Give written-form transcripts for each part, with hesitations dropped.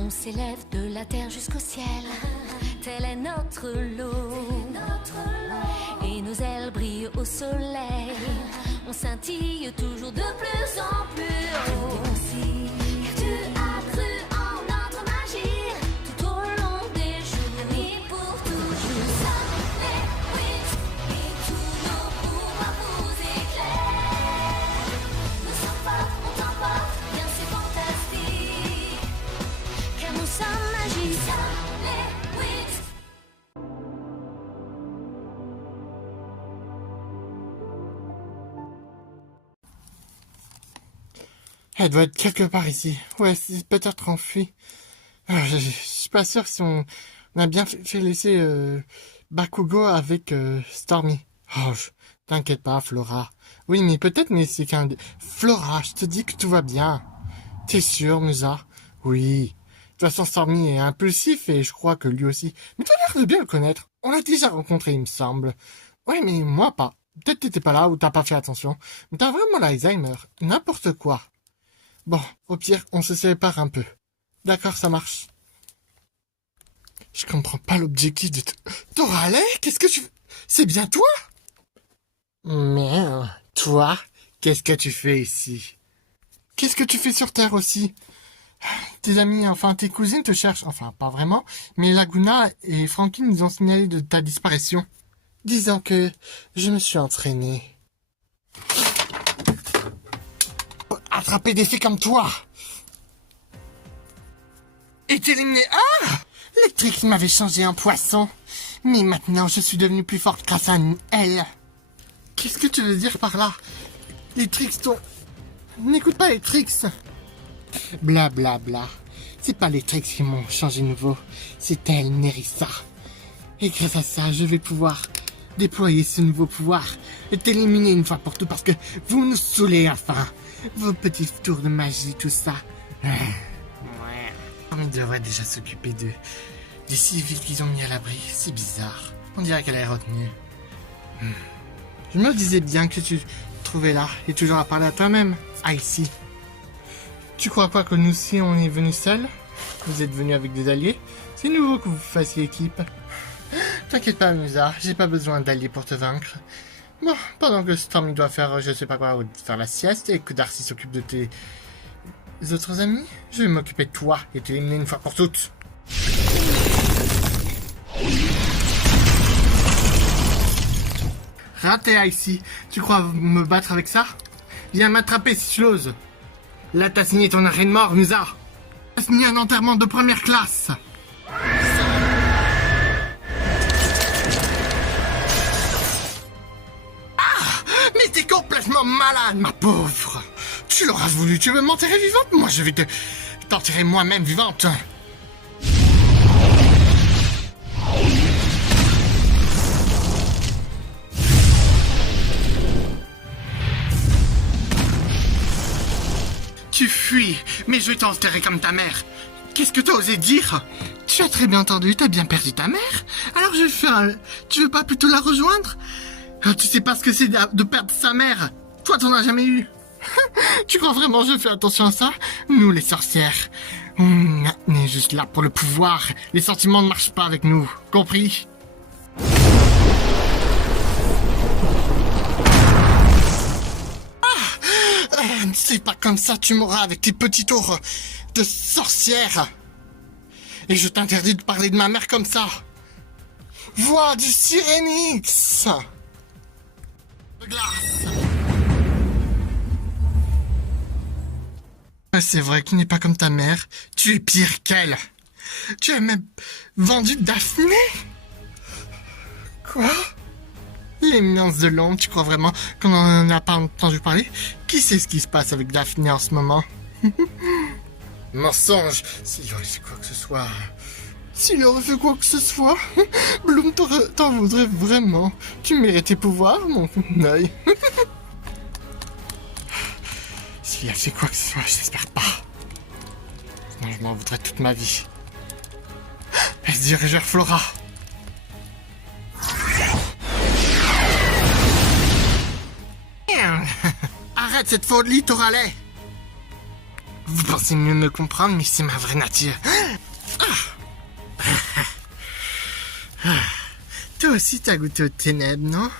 On s'élève de la terre jusqu'au ciel, tel est notre lot. Et nos ailes brillent au soleil, on scintille toujours de plus en plus haut. Car tu as cru en notre magie, tout au long des jours et pour toujours. Nous sommes les Wings et tous nos pouvoirs vous éclairent. Nous sommes forts, on t'emporte, bien c'est fantastique. Car nous sommes magiques, nous sommes les Wings. Elle doit être quelque part ici. Ouais, c'est peut-être enfui. Je suis pas sûr si on a bien fait laisser Bakugo avec Stormy. Oh, t'inquiète pas, Flora. Oui, mais peut-être, mais c'est qu'un... Flora, je te dis que tout va bien. T'es sûr, Musa? Oui. De toute façon, Stormy est impulsif et je crois que lui aussi. Mais t'as l'air de bien le connaître. On l'a déjà rencontré, il me semble. Ouais, mais moi pas. Peut-être t'étais pas là ou t'as pas fait attention. Mais t'as vraiment l'Alzheimer. N'importe quoi. Bon, au pire, on se sépare un peu. D'accord, ça marche. Je comprends pas l'objectif de... Torale, qu'est-ce que tu... C'est bien toi? Merde, toi, qu'est-ce que tu fais ici? Qu'est-ce que tu fais sur Terre aussi? Tes amis, enfin tes cousines te cherchent, enfin pas vraiment, mais Laguna et Frankie nous ont signalé de ta disparition. Disons que je me suis entraîné. Attraper des filles comme toi. Et t'éliminer... Ah! Lectrix m'avait changé en poisson. Mais maintenant, je suis devenue plus forte grâce à elle. Qu'est-ce que tu veux dire par là? Lectrix, ton... N'écoute pas Lectrix. Bla bla bla. C'est pas Lectrix qui m'ont changé nouveau. C'est elle, Nerissa. Et grâce à ça, je vais pouvoir déployer ce nouveau pouvoir et t'éliminer une fois pour toutes parce que vous nous saoulez enfin. Vos petits tours de magie, tout ça. Ouais. On devrait déjà s'occuper des civils qu'ils ont mis à l'abri. C'est bizarre. On dirait qu'elle est retenue. Je me disais bien que tu te trouvais là et toujours à parler à toi-même. Ah, ici. Tu crois quoi que nous aussi on est venus seuls? Vous êtes venus avec des alliés? C'est nouveau que vous fassiez équipe. T'inquiète pas, Musa. J'ai pas besoin d'alliés pour te vaincre. Bon, pendant que Stormy doit faire je sais pas quoi, ou faire la sieste, et que Darcy s'occupe de tes autres amis, je vais m'occuper de toi et t'éliminer une fois pour toutes. Raté, Icy. Tu crois me battre avec ça? Viens m'attraper si tu l'oses. Là, t'as signé ton arrêt de mort, Musa. T'as signé un enterrement de première classe. Mais t'es complètement malade, ma pauvre. Tu l'auras voulu, tu veux m'enterrer vivante? Moi, je vais t'enterrer moi-même vivante. Tu fuis, mais je vais t'enterrer comme ta mère. Qu'est-ce que t'as osé dire? Tu as très bien entendu, t'as bien perdu ta mère. Alors je vais faire un... Tu veux pas plutôt la rejoindre? Tu sais pas ce que c'est de perdre sa mère. Toi, t'en as jamais eu. Tu crois vraiment je fais attention à ça? Nous, les sorcières, on est juste là pour le pouvoir. Les sentiments ne marchent pas avec nous. Compris? C'est pas comme ça, tu mourras avec tes petits tours de sorcière. Et je t'interdis de parler de ma mère comme ça. Voix du Sirénix. Glace. C'est vrai qu'il n'est pas comme ta mère. Tu es pire qu'elle. Tu as même vendu Daphné? Quoi? L'éminence de l'ombre, tu crois vraiment qu'on n'en a pas entendu parler? Qui sait ce qui se passe avec Daphné en ce moment? Mensonge! S'il aurait fait quoi que ce soit... S'il aurait fait quoi que ce soit... Bloom t'en voudrait vraiment. Tu mérites tes pouvoirs, mon œil. S'il a fait quoi que ce soit, j'espère pas. Sinon, je m'en voudrais toute ma vie. Elle se dirige vers Flora. Arrête cette folie, Torale. Vous pensez mieux me comprendre, mais c'est ma vraie nature. Toi aussi t'as goûté aux ténèbres, non?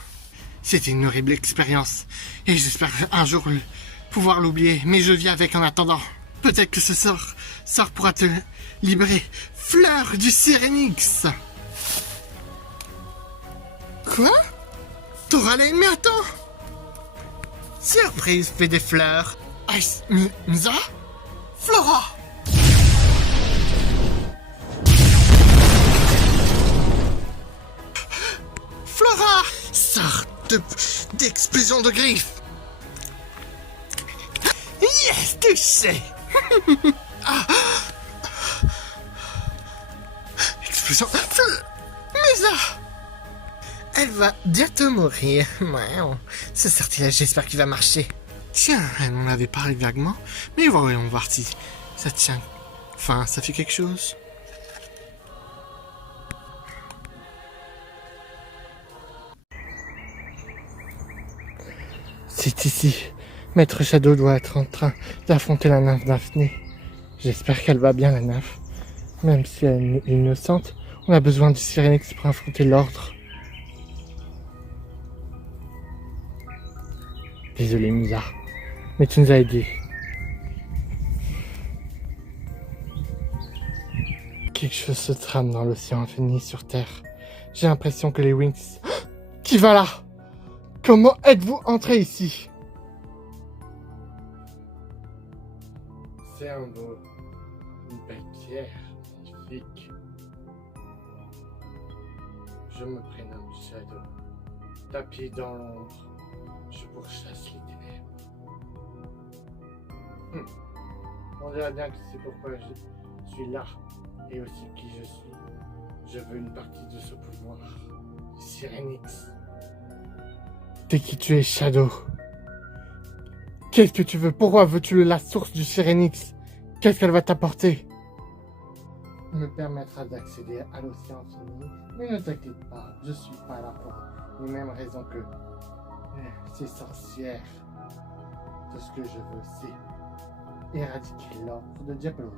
C'était une horrible expérience. Et j'espère un jour pouvoir l'oublier. Mais je vis avec en attendant. Peut-être que ce sort pourra te libérer. Fleur du Syrinx. Quoi? T'auras les... Mais attends. Surprise, fait des fleurs. Ice... Misa? Flora! Flora! Sorte d'explosion de griffes. Yes, touché. Explosion. Misa! Elle va bientôt mourir. Ouais, ce sortilège, j'espère qu'il va marcher. Tiens, elle m'en avait parlé vaguement, mais voyons voir si ça tient. Enfin, ça fait quelque chose. C'est ici. Maître Shadow doit être en train d'affronter la nymphe Daphné. J'espère qu'elle va bien, la nymphe. Même si elle est innocente, on a besoin du Syrinx pour affronter l'ordre. Désolé, Misa, mais tu nous as aidés. Quelque chose se trame dans l'océan infini sur Terre. J'ai l'impression que les Wings... Qui va là? Comment êtes-vous entré ici? C'est un beau... une belle pierre, magnifique. Je me prénomme Shadow. Tapis dans l'ombre, je pourchasse les ténèbres. On dirait bien que c'est pourquoi je suis là, et aussi qui je suis. Je veux une partie de ce pouvoir, du Syrinx. T'es qui tu es, Shadow? Qu'est-ce que tu veux? Pourquoi veux-tu la source du Syrinx? Qu'est-ce qu'elle va t'apporter? Me permettra d'accéder à l'océan infini, mais ne t'inquiète pas, je suis pas là pour les mêmes raisons que ces sorcières. Tout ce que je veux, c'est éradiquer l'ordre de Diablos.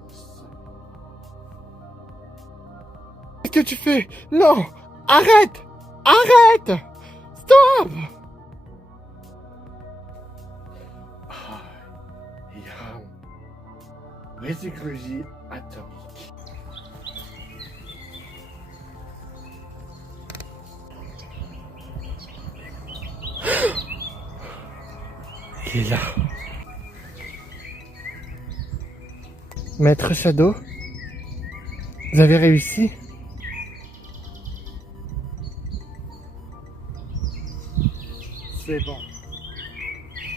Qu'est-ce que tu fais? Non! Arrête! Arrête! Stop! Récyclologie atomique. Il est là. Maître Shadow, vous avez réussi? C'est bon.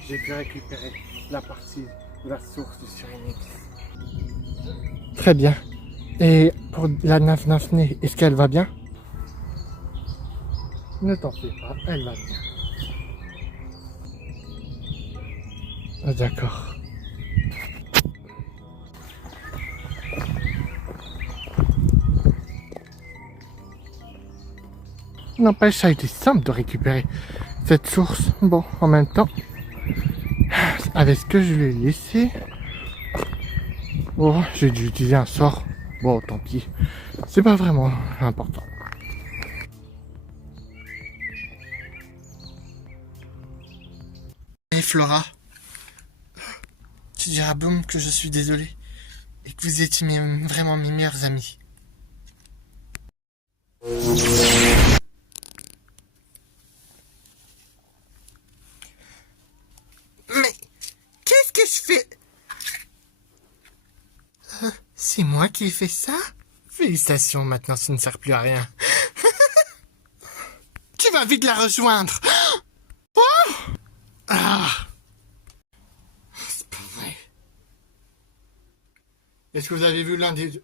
J'ai pu récupérer la partie de la source du Syrinx. Très bien. Et pour la nymphe Daphné, est-ce qu'elle va bien? Ne t'en fais pas, elle va bien. Ah, d'accord. N'empêche, ça a été simple de récupérer cette source. Bon, en même temps, avec ce que je lui ai laissé... Oh, j'ai dû utiliser un sort. Bon, tant pis. C'est pas vraiment important. Et Flora, tu diras à Bloom que je suis désolé et que vous étiez vraiment mes meilleurs amis. Mais qu'est-ce que je fais? C'est moi qui ai fait ça? Félicitations, maintenant ça ne sert plus à rien. Tu vas vite la rejoindre. Oh, ah. C'est pas vrai. Est-ce que vous avez vu l'un des deux?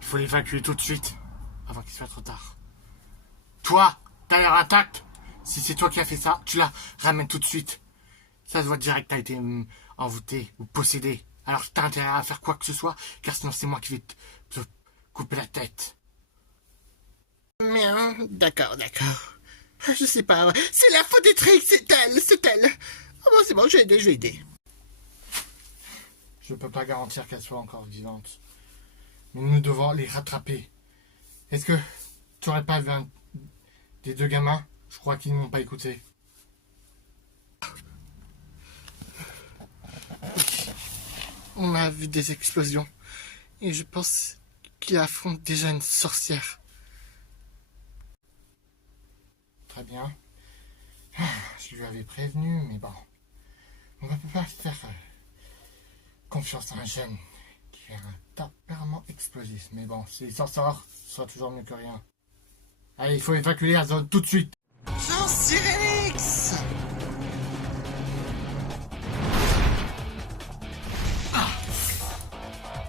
Il faut l'évacuer tout de suite, avant qu'il soit trop tard. Toi, t'as l'air intact. Si c'est toi qui as fait ça, tu la ramènes tout de suite. Ça se voit direct que t'as été envoûté ou possédé. Alors t'as intérêt à faire quoi que ce soit, car sinon c'est moi qui vais te couper la tête. Bien, d'accord. Je sais pas, ouais. C'est la faute des Trix, c'est elle. Ah bon, c'est bon, je vais aider. Je peux pas garantir qu'elle soit encore vivante. Mais nous devons les rattraper. Est-ce que tu aurais pas vu des deux gamins? Je crois qu'ils n'ont pas écouté. On a vu des explosions. Et je pense qu'il affronte déjà une sorcière. Très bien. Je lui avais prévenu, mais bon. On ne peut pas faire confiance à un jeune qui a un tempérament explosif. Mais bon, s'il s'en sort, ce sera toujours mieux que rien. Allez, il faut évacuer la zone tout de suite. Jean Cyrénix!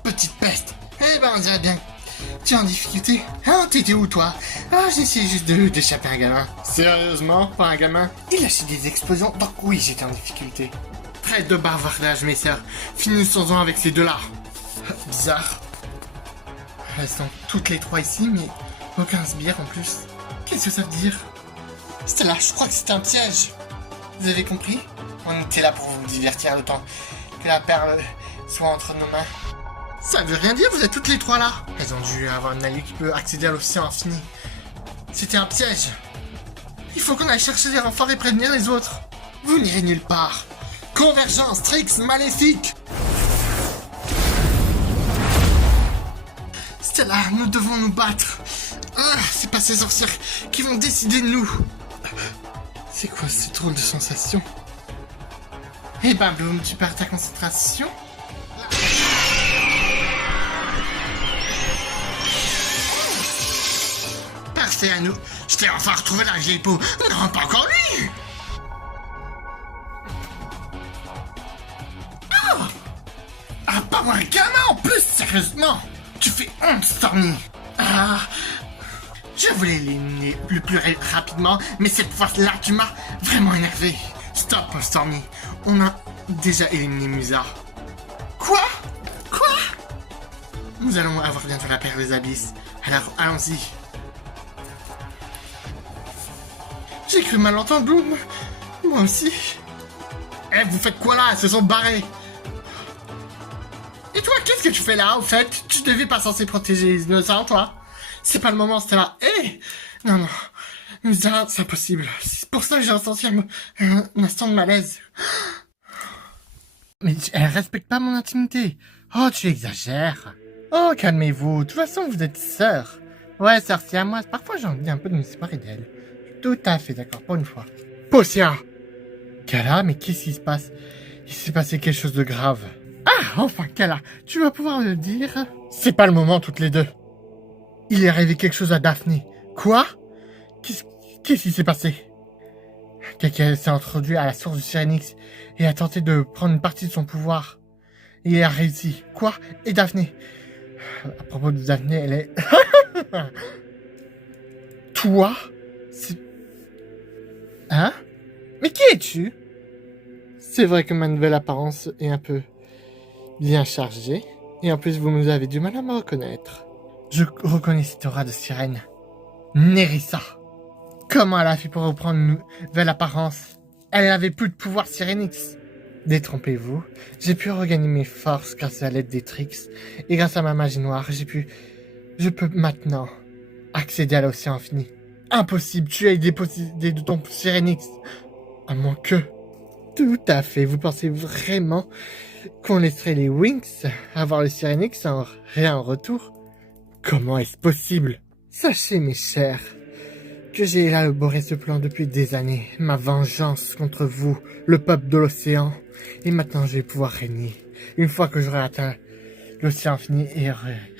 Petite peste. Eh ben, on dirait bien. Tu es en difficulté? Hein, t'étais où, toi? Ah, j'essayais juste d'échapper à un gamin. Sérieusement? Pas un gamin? Il lâchait des explosions, donc oui, j'étais en difficulté. Trêve de bavardage, mes sœurs. Finissons-en avec ces deux-là. Bizarre. Elles sont toutes les trois ici, mais aucun sbire en plus. Qu'est-ce que ça veut dire? C'était là, je crois que c'était un piège. Vous avez compris? On était là pour vous divertir le temps que la perle soit entre nos mains. Ça veut rien dire, vous êtes toutes les trois là. Elles ont dû avoir une alliée qui peut accéder à l'océan infini. C'était un piège. Il faut qu'on aille chercher les renforts et prévenir les autres. Vous n'irez nulle part. Convergence, Trix, maléfique. Stella, nous devons nous battre. Ah, c'est pas ces sorcières qui vont décider de nous. C'est quoi cette drôle de sensation? Eh ben, Bloom, tu perds ta concentration? Parfait à nous. Je t'ai enfin retrouvé la vieille peau. Non, pas encore lui. Ah, pas moi un gamin en plus, sérieusement. Tu fais honte, Stormy. Ah, je voulais l'éliminer le plus rapidement, mais cette fois-là, tu m'as vraiment énervé. Stop, Stormy. On a déjà éliminé Musa. Quoi? Nous allons avoir bientôt la paire des abysses. Alors, allons-y. J'ai cru mal entendre, Bloom. Moi aussi. Eh, vous faites quoi là? Elles se sont barrées. Et toi, qu'est-ce que tu fais là, au fait? Tu devais pas censé protéger les innocents, toi? C'est pas le moment, c'était là. Eh! Non. Musa, c'est impossible. C'est pour ça que j'ai ressenti un instant de malaise. Mais elle respecte pas mon intimité. Oh, tu exagères. Oh, calmez-vous. De toute façon, vous êtes sœurs. Ouais, sœur, c'est à moi. Parfois, j'ai envie un peu de me séparer d'elle. Tout à fait d'accord, pour une fois. Possia! Kala, mais qu'est-ce qui se passe? Il s'est passé quelque chose de grave. Ah, enfin, Kala, tu vas pouvoir le dire? C'est pas le moment, toutes les deux. Il est arrivé quelque chose à Daphné. Quoi? Qu'est-ce qui s'est passé? Quelqu'un s'est introduit à la source du Syrinx et a tenté de prendre une partie de son pouvoir. Il a réussi. Quoi? Et Daphné? À propos de Daphné, elle est... Toi? Hein? Mais qui es-tu? C'est vrai que ma nouvelle apparence est un peu bien chargée. Et en plus, vous nous avez du mal à me reconnaître. Je reconnais cette aura de sirène. Nerissa. Comment elle a fait pour reprendre une nouvelle apparence? Elle n'avait plus de pouvoir Syrinx. Détrompez-vous, j'ai pu regagner mes forces grâce à l'aide des Trix. Et grâce à ma magie noire, je peux maintenant accéder à l'océan infini. Impossible, tu es dépossédé de ton Syrinx. À moins que... Tout à fait, vous pensez vraiment qu'on laisserait les Winx avoir le Syrinx sans rien en retour? Comment est-ce possible? Sachez, mes chers, que j'ai élaboré ce plan depuis des années. Ma vengeance contre vous, le peuple de l'océan. Et maintenant, je vais pouvoir régner. Une fois que j'aurai atteint l'océan infini et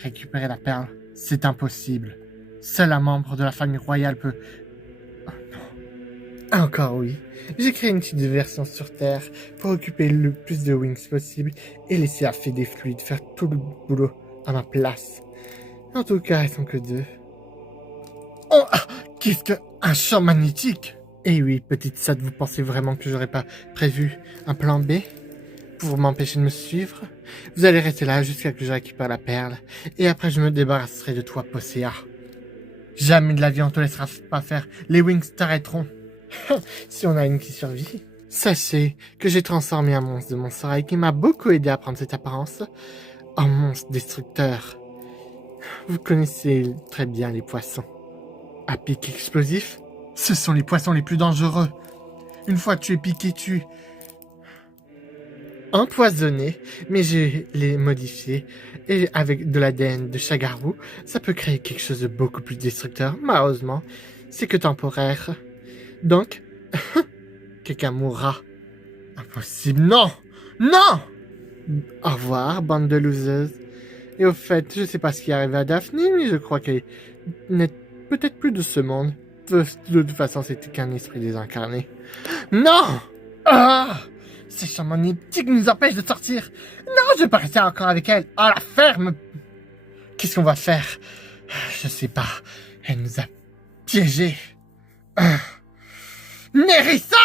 récupéré la perle, c'est impossible. Seul un membre de la famille royale peut... Oh non. Encore oui. J'ai créé une petite version sur Terre pour occuper le plus de Wings possible et laisser la fée des fluides faire tout le boulot à ma place. En tout cas, elles sont que deux. Oh, qu'est-ce que... Un champ magnétique! Eh oui, petite sotte, vous pensez vraiment que j'aurais pas prévu un plan B pour m'empêcher de me suivre? Vous allez rester là jusqu'à ce que je récupère la perle, et après je me débarrasserai de toi, Posséa. Jamais de la vie on te laissera pas faire. Les Wings t'arrêteront. Si on a une qui survit. Sachez que j'ai transformé un monstre de mon soleil qui m'a beaucoup aidé à prendre cette apparence en monstre destructeur. Vous connaissez très bien les poissons. À pic explosif, ce sont les poissons les plus dangereux. Une fois tu es piqué, tu es empoisonné, mais je l'ai modifié. Et avec de l'ADN de Chagarou, ça peut créer quelque chose de beaucoup plus destructeur. Malheureusement, c'est que temporaire. Donc, quelqu'un mourra. Impossible, non! Non! Au revoir, bande de losers. Et au fait, je sais pas ce qui est arrivé à Daphne, mais je crois qu'elle n'est peut-être plus de ce monde. De toute façon, c'était qu'un esprit désincarné. Non! Ah! Ces chamans hypnotiques nous empêchent de sortir. Non, je vais pas rester encore avec elle. Oh, la ferme! Qu'est-ce qu'on va faire? Je sais pas. Elle nous a piégés. Nerissa!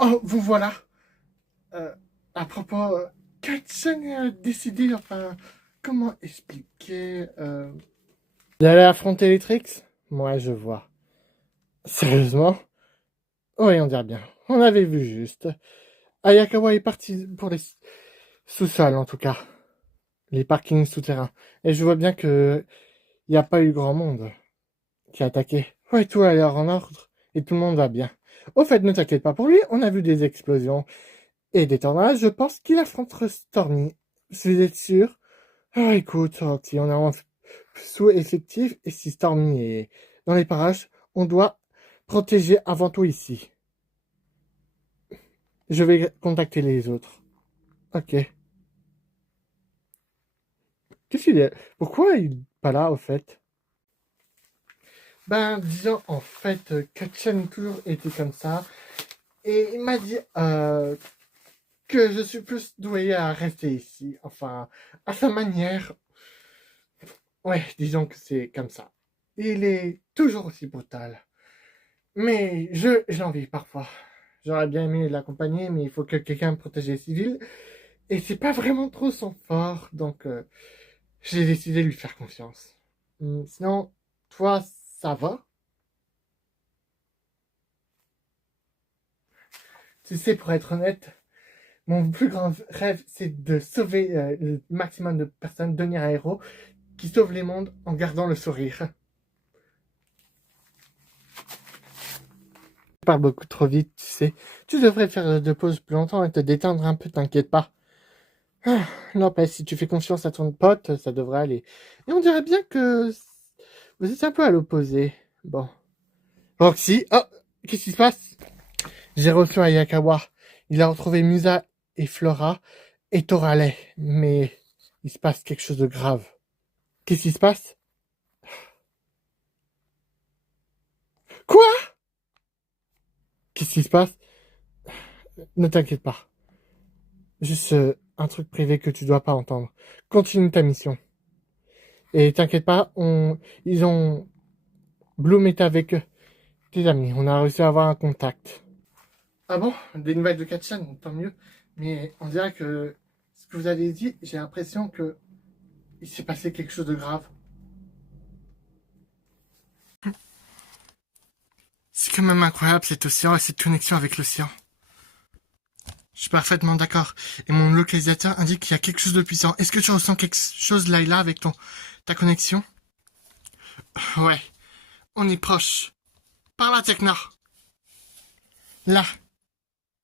Oh, vous voilà. À propos, Katsun a décidé, enfin, comment expliquer, d'aller affronter les tricks? Moi, je vois. Sérieusement? Oui, on dirait bien. On avait vu juste. Ayakawa est parti pour les sous-sols, en tout cas. Les parkings souterrains. Et je vois bien que il n'y a pas eu grand monde qui a attaqué. Ouais, tout a l'air en ordre. Et tout le monde va bien. Au fait, ne t'inquiète pas pour lui, on a vu des explosions et des tornades. Je pense qu'il affrontera Stormy. Vous êtes sûr? Ah, écoute, si on est en sous-effectif et si Stormy est dans les parages, on doit protéger avant tout ici. Je vais contacter les autres. Ok. Qu'est-ce qu'il est? Pourquoi il n'est pas là, au fait? Ben, disons, en fait, Katchen toujours été comme ça. Et il m'a dit que je suis plus doué à rester ici. Enfin, à sa manière. Ouais, disons que c'est comme ça. Il est toujours aussi brutal. Mais j'envie parfois. J'aurais bien aimé l'accompagner, mais il faut que quelqu'un protège les civils. Et c'est pas vraiment trop son fort, donc j'ai décidé de lui faire confiance. Sinon, toi, ça va? Tu sais, pour être honnête, mon plus grand rêve, c'est de sauver le maximum de personnes, devenir un héros qui sauve les mondes en gardant le sourire. Tu parles beaucoup trop vite, tu sais. Tu devrais faire de pause plus longtemps et te détendre un peu, t'inquiète pas. N'empêche, si tu fais confiance à ton pote, ça devrait aller. Et on dirait bien que vous êtes un peu à l'opposé. Bon. Roxy, oh, qu'est-ce qui se passe? J'ai reçu Ayakawa. Il a retrouvé Musa et Flora et Torale. Mais il se passe quelque chose de grave. Qu'est-ce qui se passe? Quoi? Qu'est-ce qui se passe? Ne t'inquiète pas. Juste un truc privé que tu dois pas entendre. Continue ta mission. Et t'inquiète pas, ils ont... Bloom est avec tes amis. On a réussi à avoir un contact. Ah bon? Des nouvelles de Katchan, tant mieux. Mais on dirait que ce que vous avez dit, j'ai l'impression que il s'est passé quelque chose de grave. C'est quand même incroyable cet océan et cette connexion avec l'océan. Je suis parfaitement d'accord. Et mon localisateur indique qu'il y a quelque chose de puissant. Est-ce que tu ressens quelque chose, Layla, avec ta connexion? Ouais. On est proche. Par là, Tekna. Là.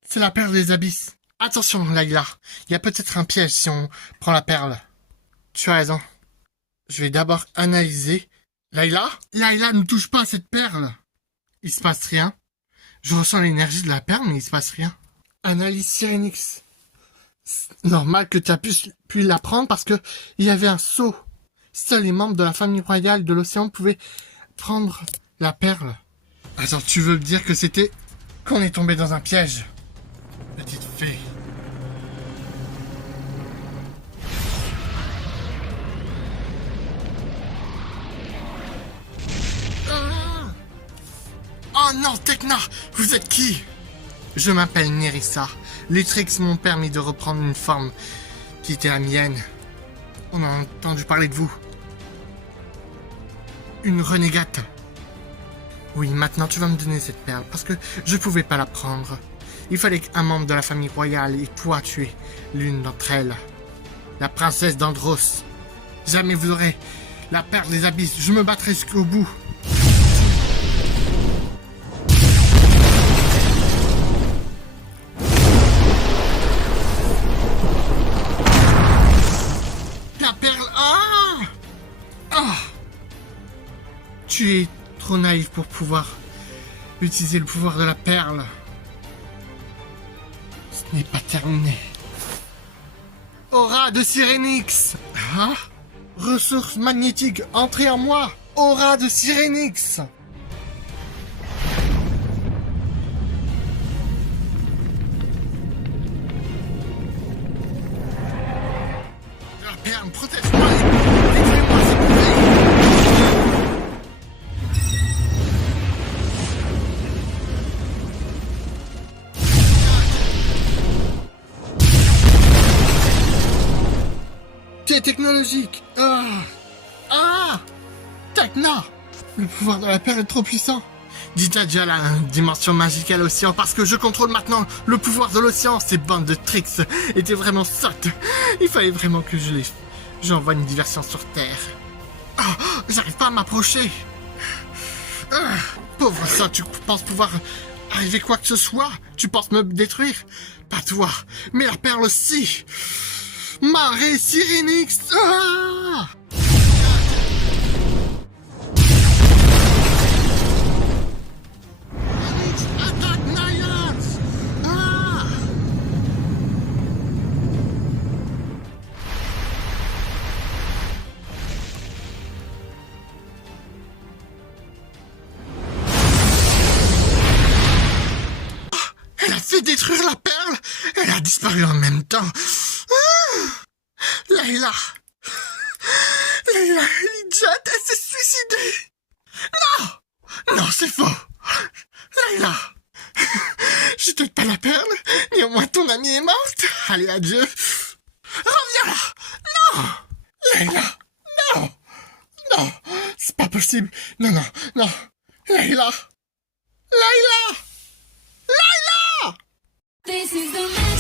C'est la perle des abysses. Attention, Layla. Il y a peut-être un piège si on prend la perle. Tu as raison. Je vais d'abord analyser. Layla? Layla, ne touche pas à cette perle. Il se passe rien. Je ressens l'énergie de la perle, mais il se passe rien. Analyse Syrinix. C'est normal que tu as pu la prendre parce que il y avait un sceau. Seuls les membres de la famille royale de l'océan pouvaient prendre la perle. Attends, tu veux me dire que c'était qu'on est tombé dans un piège? Petite fée. non, Tekna, vous êtes qui? Je m'appelle Nerissa. Les Trix m'ont permis de reprendre une forme qui était la mienne. On a entendu parler de vous. Une renégate. Oui, maintenant tu vas me donner cette perle, parce que je pouvais pas la prendre. Il fallait qu'un membre de la famille royale, et toi tu es l'une d'entre elles. La princesse d'Andros. Jamais vous aurez la perle des abysses, je me battrai jusqu'au bout. La perle, Tu es trop naïf pour pouvoir utiliser le pouvoir de la perle. Ce n'est pas terminé. Aura de Sirenix. Ressources magnétiques, entrez en moi. Aura de Sirenix. La perle, protège-moi. Détruis-moi, s'il vous plaît. C'est technologique. Tekna. Le pouvoir de la perle est trop puissant. Dites adieu à la dimension magique à l'océan parce que je contrôle maintenant le pouvoir de l'océan. Ces bandes de tricks étaient vraiment sottes. Il fallait vraiment que j'envoie une diversion sur Terre. J'arrive pas à m'approcher. Pauvre ça, tu penses pouvoir arriver quoi que ce soit? Tu penses me détruire? Pas toi, mais la perle aussi. Marée Sirenix. Attaque Naiads. Elle a fait détruire la perle. Elle a disparu en même temps. Layla, Elijah, elle s'est suicidée. Non, c'est faux. Layla, je te pas la perle, néanmoins ton amie est morte. Allez, adieu. Reviens là. Non, Layla, non, c'est pas possible. Non, Layla. This is the